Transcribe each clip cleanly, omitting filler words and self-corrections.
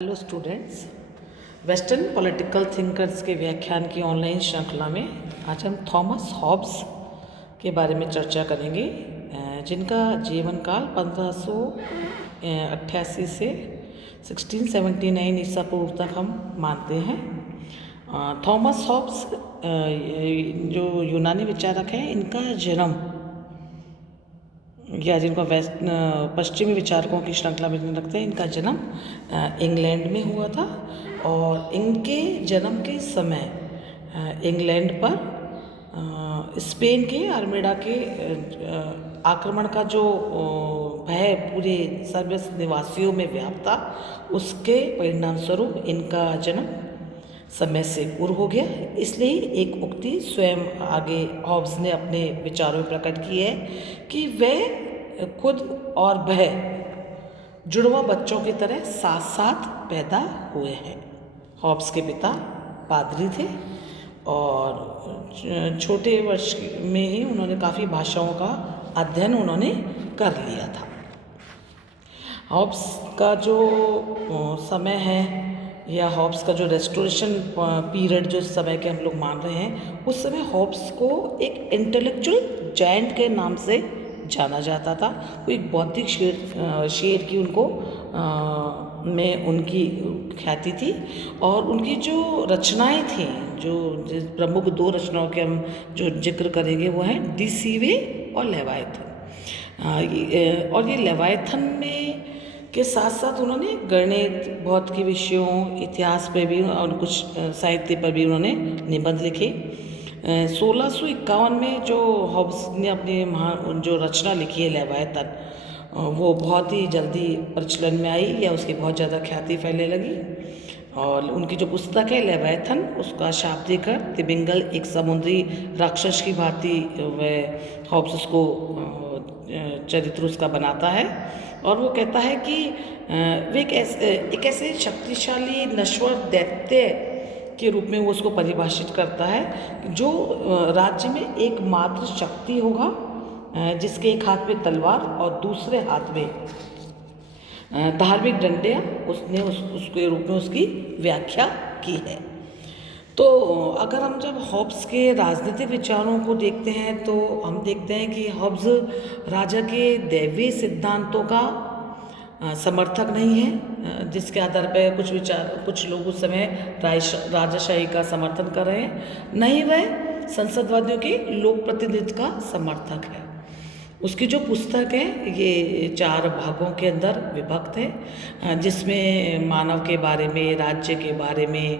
Hello students, western political thinkers के व्याख्यान की ऑनलाइन श्रृंखला में आज हम थॉमस हॉब्स के बारे में चर्चा करेंगे, जिनका जीवन काल 1588 से 1679 ईसा पूर्व तक हम मानते हैं। थॉमस हॉब्स जो यूनानी विचारक हैं, इनका जन्म या जिनको पश्चिमी विचारकों की श्रृंखला में रखते हैं, इनका जन्म इंग्लैंड में हुआ था। और इनके जन्म के समय इंग्लैंड पर स्पेन के आर्मेडा के आक्रमण का जो भय पूरे सर्व निवासियों में व्याप्त था, उसके परिणाम स्वरूप इनका जन्म समय से पूर्व हो गया। इसलिए एक उक्ति स्वयं आगे हॉब्स ने अपने विचारों में प्रकट की है कि वह खुद और वह जुड़वा बच्चों की तरह साथ साथ पैदा हुए हैं। हॉब्स के पिता पादरी थे और छोटे वर्ष में ही उन्होंने काफ़ी भाषाओं का अध्ययन उन्होंने कर लिया था। हॉब्स का जो समय है या हॉब्स का जो रेस्टोरेशन पीरियड जो समय के हम लोग मान रहे हैं, उस समय हॉब्स को एक इंटेलेक्चुअल जायंट के नाम से जाना जाता था। वो एक बौद्धिक शेर की उनको में उनकी ख्याति थी। और उनकी जो रचनाएं थी, जो प्रमुख दो रचनाओं के हम जो जिक्र करेंगे, वो हैं डी सीवे और लेवायथन। और ये लेवायथन में के साथ साथ उन्होंने गणित, भौतिक के विषयों, इतिहास पर भी और कुछ साहित्य पर भी उन्होंने निबंध लिखे। 1651 में जो हॉब्स ने अपनी जो रचना लिखी है लेवायथन, वो बहुत ही जल्दी प्रचलन में आई या उसकी बहुत ज़्यादा ख्याति फैलने लगी। और उनकी जो पुस्तक है लेवायथन, उसका शाब्दिक अर्थ तिमिंगल एक समुद्री राक्षस की भांति वह हॉब्स उसको चरित्र उसका बनाता है। और वो कहता है कि वे एक ऐसे शक्तिशाली नश्वर दैत्य के रूप में वो उसको परिभाषित करता है, जो राज्य में एकमात्र शक्ति होगा, जिसके एक हाथ में तलवार और दूसरे हाथ में धार्मिक डंडे उसने उसके रूप में उसकी व्याख्या की है। तो अगर हम जब हॉब्स के राजनीतिक विचारों को देखते हैं, तो हम देखते हैं कि हॉब्स राजा के दैवीय सिद्धांतों का समर्थक नहीं है, जिसके आधार पर कुछ लोग उस समय राजाशाही का समर्थन कर रहे हैं, नहीं वह संसदवादियों के लोक प्रतिनिधित्व का समर्थक है। उसकी जो पुस्तक है ये 4 भागों के अंदर विभक्त है, जिसमें मानव के बारे में, राज्य के बारे में,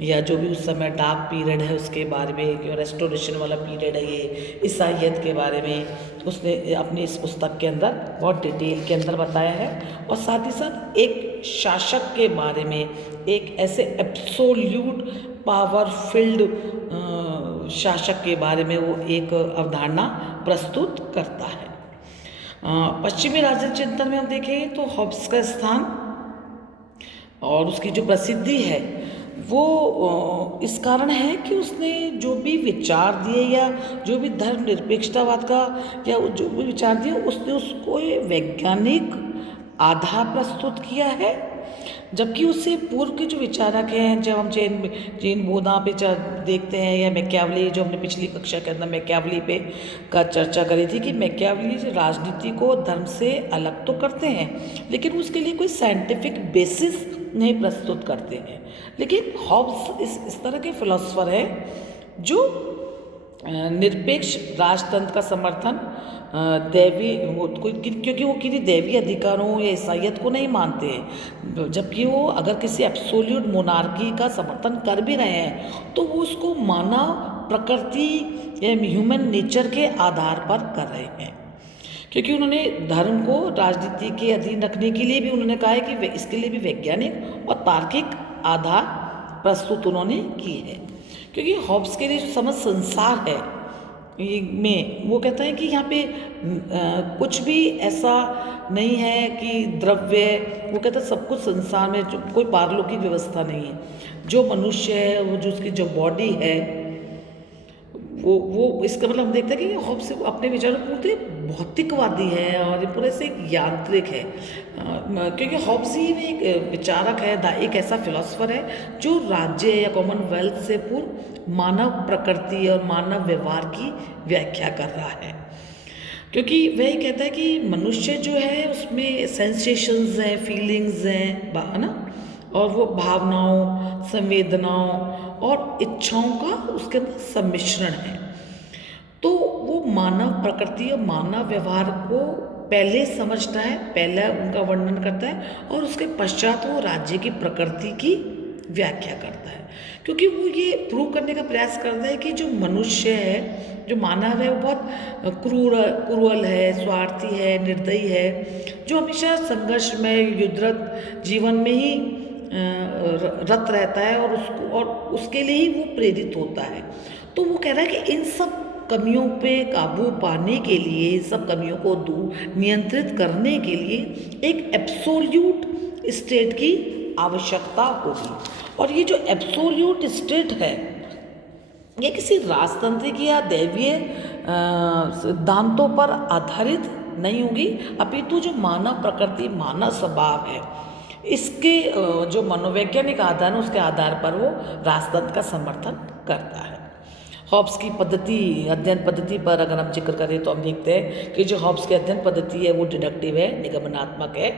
या जो भी उस समय डार्क पीरियड है उसके बारे में, जो रेस्टोरेशन वाला पीरियड है, ये ईसाइयत के बारे में उसने अपनी इस पुस्तक के अंदर बहुत डिटेल के अंदर बताया है। और साथ ही साथ एक शासक के बारे में, एक ऐसे एब्सोल्यूट पावर फिल्ड शासक के बारे में वो एक अवधारणा प्रस्तुत करता है। पश्चिमी राजनीतिक चिंतन में हम देखें तो हॉब्स का स्थान और उसकी जो प्रसिद्धि है वो इस कारण है कि उसने जो भी विचार दिए या जो भी धर्मनिरपेक्षतावाद का या जो भी विचार दिए, उसने उसको वैज्ञानिक आधार प्रस्तुत किया है। जबकि उससे पूर्व के जो विचारक हैं, जब हम जैन बोधा पे देखते हैं, या मैकियावली, जो हमने पिछली कक्षा के अंदर मैकियावली पे का चर्चा करी थी कि मैकियावली राजनीति को धर्म से अलग तो करते हैं, लेकिन उसके लिए कोई साइंटिफिक बेसिस नहीं प्रस्तुत करते हैं। लेकिन हॉब्स इस तरह के फिलोसफर है जो निरपेक्ष राजतंत्र का समर्थन क्योंकि वो किसी दैवीय अधिकारों या ईसाइयत को नहीं मानते हैं, जबकि वो अगर किसी एब्सोल्यूट मोनार्की का समर्थन कर भी रहे हैं तो वो उसको मानव प्रकृति या ह्यूमन नेचर के आधार पर कर रहे हैं। क्योंकि उन्होंने धर्म को राजनीति के अधीन रखने के लिए भी उन्होंने कहा है कि इसके लिए भी वैज्ञानिक और तार्किक आधार प्रस्तुत उन्होंने की है। क्योंकि हॉब्स के लिए जो समझ संसार है में, वो कहता है कि यहाँ पे कुछ भी ऐसा नहीं है कि द्रव्य, वो कहता है सब कुछ संसार में जो कोई पारलौकिक व्यवस्था नहीं है। जो मनुष्य है, वो जो उसकी जो बॉडी है, वो इसका मतलब हम देखते हैं कि हॉब्स अपने विचारों में पूरे भौतिकवादी है और ये पूरे से एक यांत्रिक है, क्योंकि हॉब्स ही भी एक विचारक है, एक ऐसा फिलोसफर है जो राज्य या कॉमनवेल्थ से पूर्व मानव प्रकृति और मानव व्यवहार की व्याख्या कर रहा है। क्योंकि वह ये कहता है कि मनुष्य जो है उसमें सेंसेशंस हैं, फीलिंग्स हैं, है ना, और वो भावनाओं, संवेदनाओं और इच्छाओं का उसके अंदर सम्मिश्रण है। तो वो मानव प्रकृति और मानव व्यवहार को पहले समझता है, पहले उनका वर्णन करता है और उसके पश्चात वो राज्य की प्रकृति की व्याख्या करता है, क्योंकि वो ये प्रूव करने का प्रयास करता है कि जो मनुष्य है, जो मानव है, वो बहुत क्रूरल है, स्वार्थी है, निर्दयी है, जो हमेशा संघर्ष में, युद्धरत जीवन में ही रत रहता है और उसके लिए ही वो प्रेरित होता है। तो वो कह रहा है कि इन सब कमियों पे काबू पाने के लिए, इन सब कमियों को नियंत्रित करने के लिए एक एब्सोल्यूट स्टेट की आवश्यकता होगी। और ये जो एब्सोल्यूट स्टेट है, ये किसी राजतंत्रिक या दैवीय सिद्धांतों पर आधारित नहीं होगी, अपितु जो मानव प्रकृति, मानव स्वभाव है, इसके जो मनोवैज्ञानिक आधार है, उसके आधार पर वो राजतंत्र का समर्थन करता है। हॉब्स की पद्धति, अध्ययन पद्धति पर अगर हम जिक्र करें तो हम देखते हैं कि जो हॉब्स की अध्ययन पद्धति है वो डिडक्टिव है, निगमनात्मक है,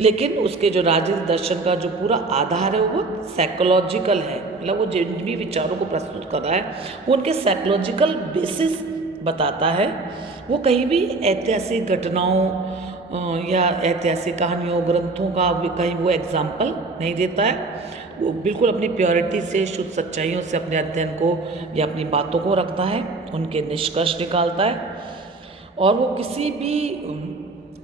लेकिन उसके जो राजनीतिक दर्शन का जो पूरा आधार है वो साइकोलॉजिकल है। मतलब वो जिन भी विचारों को प्रस्तुत कर रहा है वो उनके साइकोलॉजिकल बेसिस बताता है। वो कहीं भी ऐतिहासिक घटनाओं या ऐतिहासिक कहानियों, ग्रंथों का कहीं वो एग्जाम्पल नहीं देता है। वो बिल्कुल अपनी प्योरिटी से, शुद्ध सच्चाइयों से अपने अध्ययन को या अपनी बातों को रखता है, उनके निष्कर्ष निकालता है, और वो किसी भी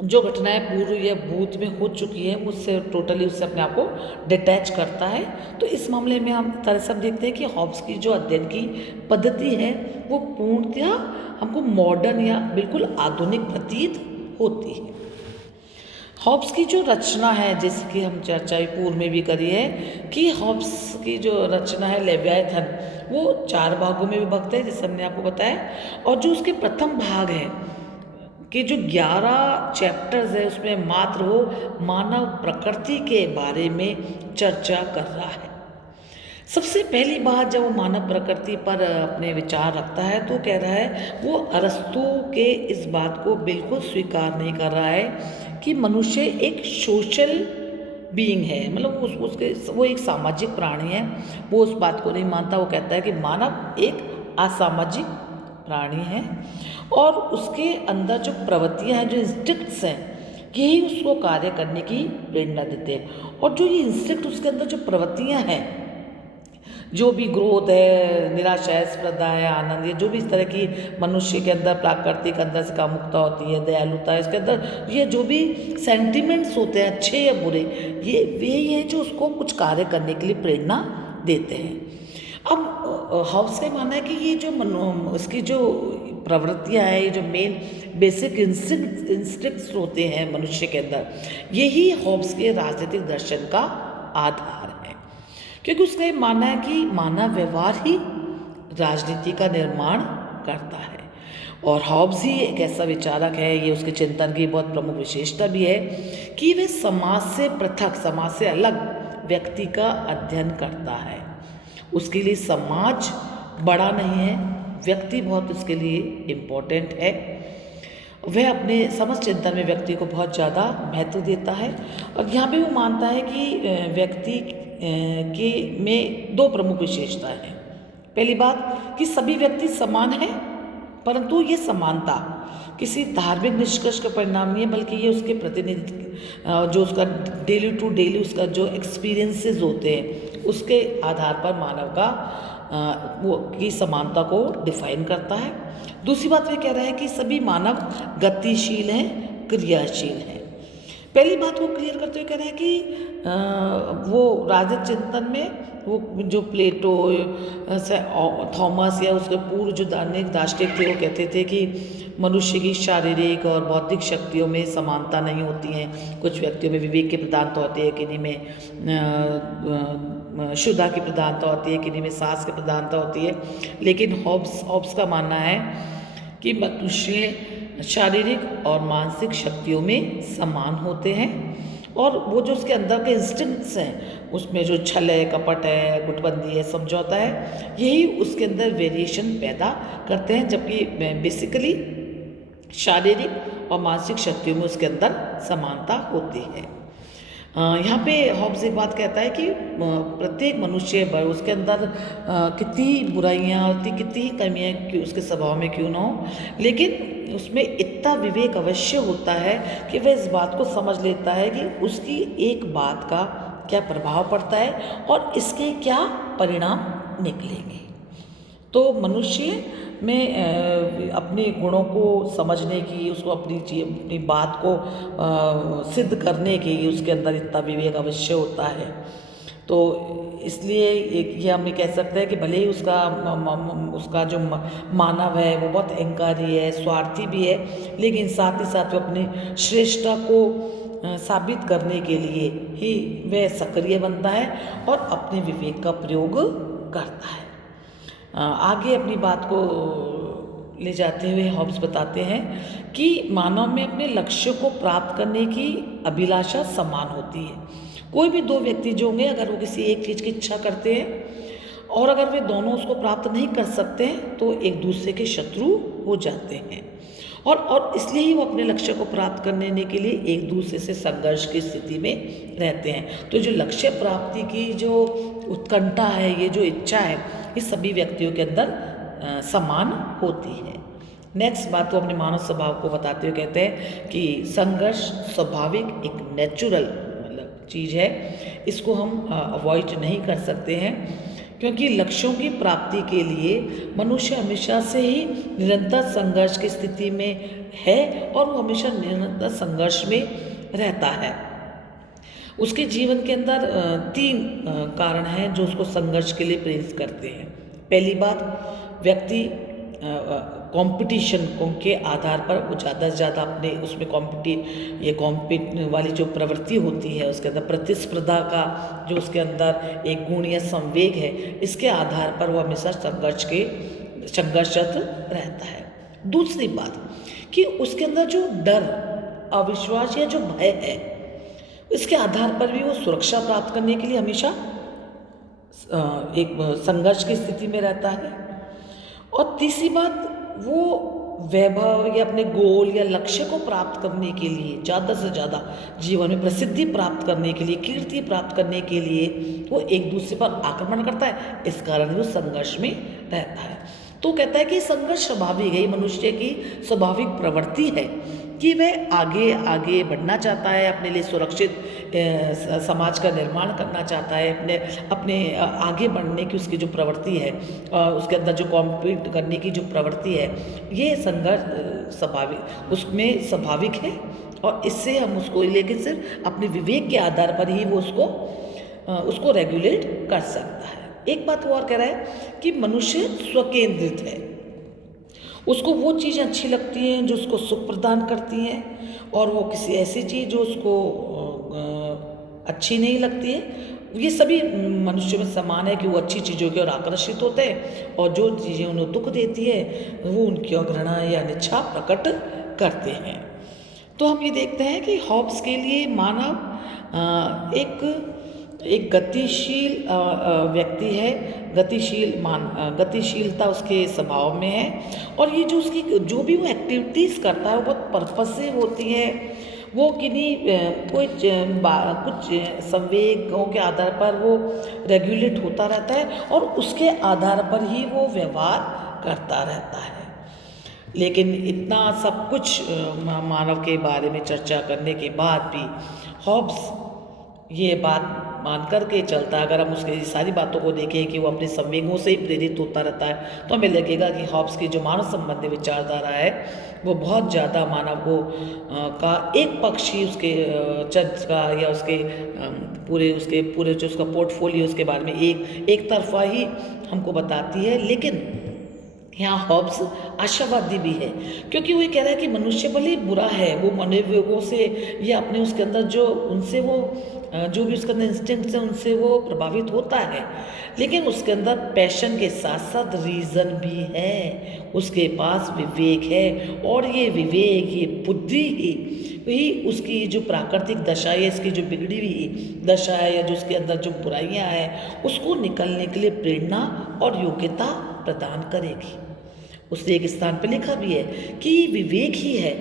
जो घटनाएं पूर्व या भूत में हो चुकी है उससे टोटली उससे अपने आप को डिटैच करता है। तो इस मामले में हम तरह से देखते हैं कि हॉब्स की जो अध्ययन की पद्धति है वो पूर्णतः हमको मॉडर्न या बिल्कुल आधुनिक प्रतीत होती है। हॉब्स की जो रचना है, जैसे कि हम चर्चा पूर्व में भी करी है कि हॉब्स की जो रचना है लेवियाथन, वो 4 भागों में विभक्त है, जैसे हमने आपको बताया। और जो उसके प्रथम भाग है कि जो 11 चैप्टर्स है उसमें मात्र वो मानव प्रकृति के बारे में चर्चा कर रहा है। सबसे पहली बात जब वो मानव प्रकृति पर अपने विचार रखता है तो कह रहा है वो अरस्तु के इस बात को बिल्कुल स्वीकार नहीं कर रहा है कि मनुष्य एक सोशल बीइंग है, मतलब उसके वो एक सामाजिक प्राणी है। वो उस बात को नहीं मानता। वो कहता है कि मानव एक असामाजिक प्राणी है और उसके अंदर जो प्रवृत्तियाँ हैं, जो इंस्टिक्ट्स हैं, यही उसको कार्य करने की प्रेरणा देते हैं। और जो ये इंस्टिक्ट, उसके अंदर जो प्रवृत्तियाँ हैं, जो भी ग्रोथ है, निराशा है, स्पर्धा है, आनंद है, जो भी इस तरह की मनुष्य के अंदर प्राकृतिक अंदर से कामुकता होती है, दयालुता है, इसके अंदर ये जो भी सेंटिमेंट्स होते हैं, अच्छे या बुरे, ये वे ही हैं जो उसको कुछ कार्य करने के लिए प्रेरणा देते हैं। अब हॉब्स का मानना है कि ये जो इसकी जो प्रवृत्तियाँ हैं, ये जो मेन बेसिक इंस्टिक्ट्स होते हैं मनुष्य के अंदर, यही हॉब्स के राजनीतिक दर्शन का आधार है। क्योंकि उसका ये मानना है कि मानव व्यवहार ही राजनीति का निर्माण करता है। और हॉब्स ही एक ऐसा विचारक है, ये उसके चिंतन की बहुत प्रमुख विशेषता भी है कि वे समाज से पृथक, समाज से अलग व्यक्ति का अध्ययन करता है। उसके लिए समाज बड़ा नहीं है, व्यक्ति बहुत उसके लिए इम्पोर्टेंट है। वह अपने समस्त चिंतन में व्यक्ति को बहुत ज़्यादा महत्व देता है। और यहाँ भी वो मानता है कि व्यक्ति के में 2 प्रमुख विशेषताएं हैं। पहली बात कि सभी व्यक्ति समान हैं, परंतु ये समानता किसी धार्मिक निष्कर्ष का परिणाम नहीं है, बल्कि ये उसके प्रतिनिधि जो उसका डेली टू डेली उसका जो एक्सपीरियंसेस होते हैं उसके आधार पर मानव का वो की समानता को डिफाइन करता है। दूसरी बात वे कह रहा है कि सभी मानव गतिशील हैं, क्रियाशील हैं। पहली बात वो क्लियर करते हुए कह रहे हैं कि वो राजनीतिक चिंतन में वो जो प्लेटो थॉमस या उसके पूर्व जो अनेक दार्शनिक थे वो कहते थे कि मनुष्य की शारीरिक और बौद्धिक शक्तियों में समानता नहीं होती हैं। कुछ व्यक्तियों में विवेक की प्रधानता होती है, किन्हीं में शुद्धा की प्रधानता होती है, किन्हीं में साहस की प्रधानता होती है। लेकिन हॉब्स का मानना है कि मनुष्य शारीरिक और मानसिक शक्तियों में समान होते हैं और वो जो उसके अंदर के इंस्टिंक्ट्स हैं, उसमें जो छल है, कपट है, गुटबंदी है, समझौता है, यही उसके अंदर वेरिएशन पैदा करते हैं, जबकि बेसिकली शारीरिक और मानसिक शक्तियों में उसके अंदर समानता होती है। यहाँ पे हॉब्स एक बात कहता है कि प्रत्येक मनुष्य उसके अंदर कितनी बुराइयाँ होती, कितनी कमियाँ क्यों उसके स्वभाव में क्यों ना हो, लेकिन उसमें इतना विवेक अवश्य होता है कि वह इस बात को समझ लेता है कि उसकी एक बात का क्या प्रभाव पड़ता है और इसके क्या परिणाम निकलेंगे। तो मनुष्य में अपने गुणों को समझने की, उसको अपनी बात को सिद्ध करने की उसके अंदर इतना विवेक अवश्य होता है। तो इसलिए ये हम ये कह सकते हैं कि भले ही उसका जो मानव है वो बहुत अहंकारी है, स्वार्थी भी है, लेकिन साथ ही साथ वो अपनी श्रेष्ठता को साबित करने के लिए ही वह सक्रिय बनता है और अपने विवेक का प्रयोग करता है। आगे अपनी बात को ले जाते हुए हॉब्स बताते हैं कि मानव में अपने लक्ष्य को प्राप्त करने की अभिलाषा समान होती है। कोई भी दो व्यक्ति जो होंगे, अगर वो किसी एक चीज़ की इच्छा करते हैं और अगर वे दोनों उसको प्राप्त नहीं कर सकते हैं तो एक दूसरे के शत्रु हो जाते हैं और इसलिए ही वो अपने लक्ष्य को प्राप्त करने के लिए एक दूसरे से संघर्ष की स्थिति में रहते हैं। तो जो लक्ष्य प्राप्ति की जो उत्कंठा है, ये जो इच्छा है, ये सभी व्यक्तियों के अंदर समान होती है। नेक्स्ट बात वो अपने मानव स्वभाव को बताते हुए कहते हैं कि संघर्ष स्वाभाविक एक नेचुरल मतलब चीज़ है, इसको हम अवॉइड नहीं कर सकते हैं, क्योंकि लक्ष्यों की प्राप्ति के लिए मनुष्य हमेशा से ही निरंतर संघर्ष की स्थिति में है और वो हमेशा निरंतर संघर्ष में रहता है। उसके जीवन के अंदर तीन कारण हैं जो उसको संघर्ष के लिए प्रेरित करते हैं। पहली बात, व्यक्ति कंपटीशन के आधार पर वो ज़्यादा से ज़्यादा अपने उसमें कॉम्पिट वाली जो प्रवृत्ति होती है, उसके अंदर प्रतिस्पर्धा का जो उसके अंदर एक गुण या संवेग है, इसके आधार पर वो हमेशा संघर्षरत रहता है। दूसरी बात कि उसके अंदर जो डर, अविश्वास या जो भय है, इसके आधार पर भी वो सुरक्षा प्राप्त करने के लिए हमेशा एक संघर्ष की स्थिति में रहता है। और तीसरी बात, वो वैभव या अपने गोल या लक्ष्य को प्राप्त करने के लिए, ज़्यादा से ज़्यादा जीवन में प्रसिद्धि प्राप्त करने के लिए, कीर्ति प्राप्त करने के लिए वो एक दूसरे पर आक्रमण करता है, इस कारण वो संघर्ष में रहता है। तो कहता है कि संघर्ष स्वाभाविक है, मनुष्य की स्वाभाविक प्रवृत्ति है कि वह आगे आगे बढ़ना चाहता है, अपने लिए सुरक्षित समाज का निर्माण करना चाहता है, अपने आगे बढ़ने की उसकी जो प्रवृत्ति है, उसके अंदर जो कॉम्पीट करने की जो प्रवृत्ति है, ये संघर्ष स्वाभाविक उसमें स्वाभाविक है और इससे हम उसको, लेकिन सिर्फ अपने विवेक के आधार पर ही वो उसको रेगुलेट कर सकता है। एक बात वो और कह रहा है कि मनुष्य स्वकेंद्रित है, उसको वो चीज़ें अच्छी लगती हैं जो उसको सुख प्रदान करती हैं और वो किसी ऐसी चीज़ जो उसको अच्छी नहीं लगती है, ये सभी मनुष्यों में समान है कि वो अच्छी चीज़ों की ओर आकर्षित होते हैं और जो चीज़ें उन्हें दुख देती है वो उनकी अवगणना या अनिच्छा प्रकट करते हैं। तो हम ये देखते हैं कि हॉब्स के लिए मानव एक गतिशील व्यक्ति है, गतिशीलता उसके स्वभाव में है और ये जो उसकी जो भी वो एक्टिविटीज़ करता है वो बहुत पर्पस से होती है। वो कुछ संवेगों के आधार पर वो रेगुलेट होता रहता है और उसके आधार पर ही वो व्यवहार करता रहता है। लेकिन इतना सब कुछ मानव के बारे में चर्चा करने के बाद भी हॉब्स ये बात मान कर के चलता है, अगर हम उसकी सारी बातों को देखें कि वो अपने संवेगों से ही प्रेरित होता रहता है, तो हमें लगेगा कि हॉब्स की जो मानव संबंधी विचारधारा है वो बहुत ज़्यादा मानव को का एक पक्ष ही उसके चर्च का या उसके पूरे जो उसका पोर्टफोलियो उसके बारे में एक तरफा ही हमको बताती है। लेकिन यहाँ हॉब्स आशावादी भी है, क्योंकि वो ये कह रहा है कि मनुष्य भले ही बुरा है, वो मनोवियोगों से या अपने उसके अंदर जो उनसे वो जो भी उसके अंदर इंस्टिंक्ट्स हैं उनसे वो प्रभावित होता है, लेकिन उसके अंदर पैशन के साथ साथ रीज़न भी है, उसके पास विवेक है, और ये विवेक, ये बुद्धि ही उसकी जो प्राकृतिक दशा है, इसकी जो बिगड़ी हुई दशा है या जो उसके अंदर जो बुराइयां हैं उसको निकलने के लिए प्रेरणा और योग्यता प्रदान करेगी। उसने एक स्थान पर लिखा भी है कि विवेक ही है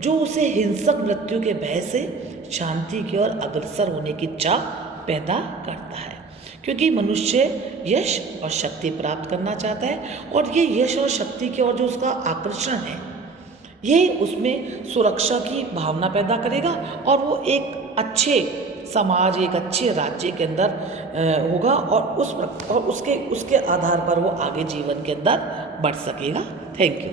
जो उसे हिंसक मृत्यु के भय से शांति की ओर अग्रसर होने की इच्छा पैदा करता है, क्योंकि मनुष्य यश और शक्ति प्राप्त करना चाहता है, और ये यश और शक्ति की ओर जो उसका आकर्षण है ये उसमें सुरक्षा की भावना पैदा करेगा, और वो एक अच्छे समाज, एक अच्छे राज्य के अंदर होगा, और उसके आधार पर वो आगे जीवन के अंदर बढ़ सकेगा। Thank you.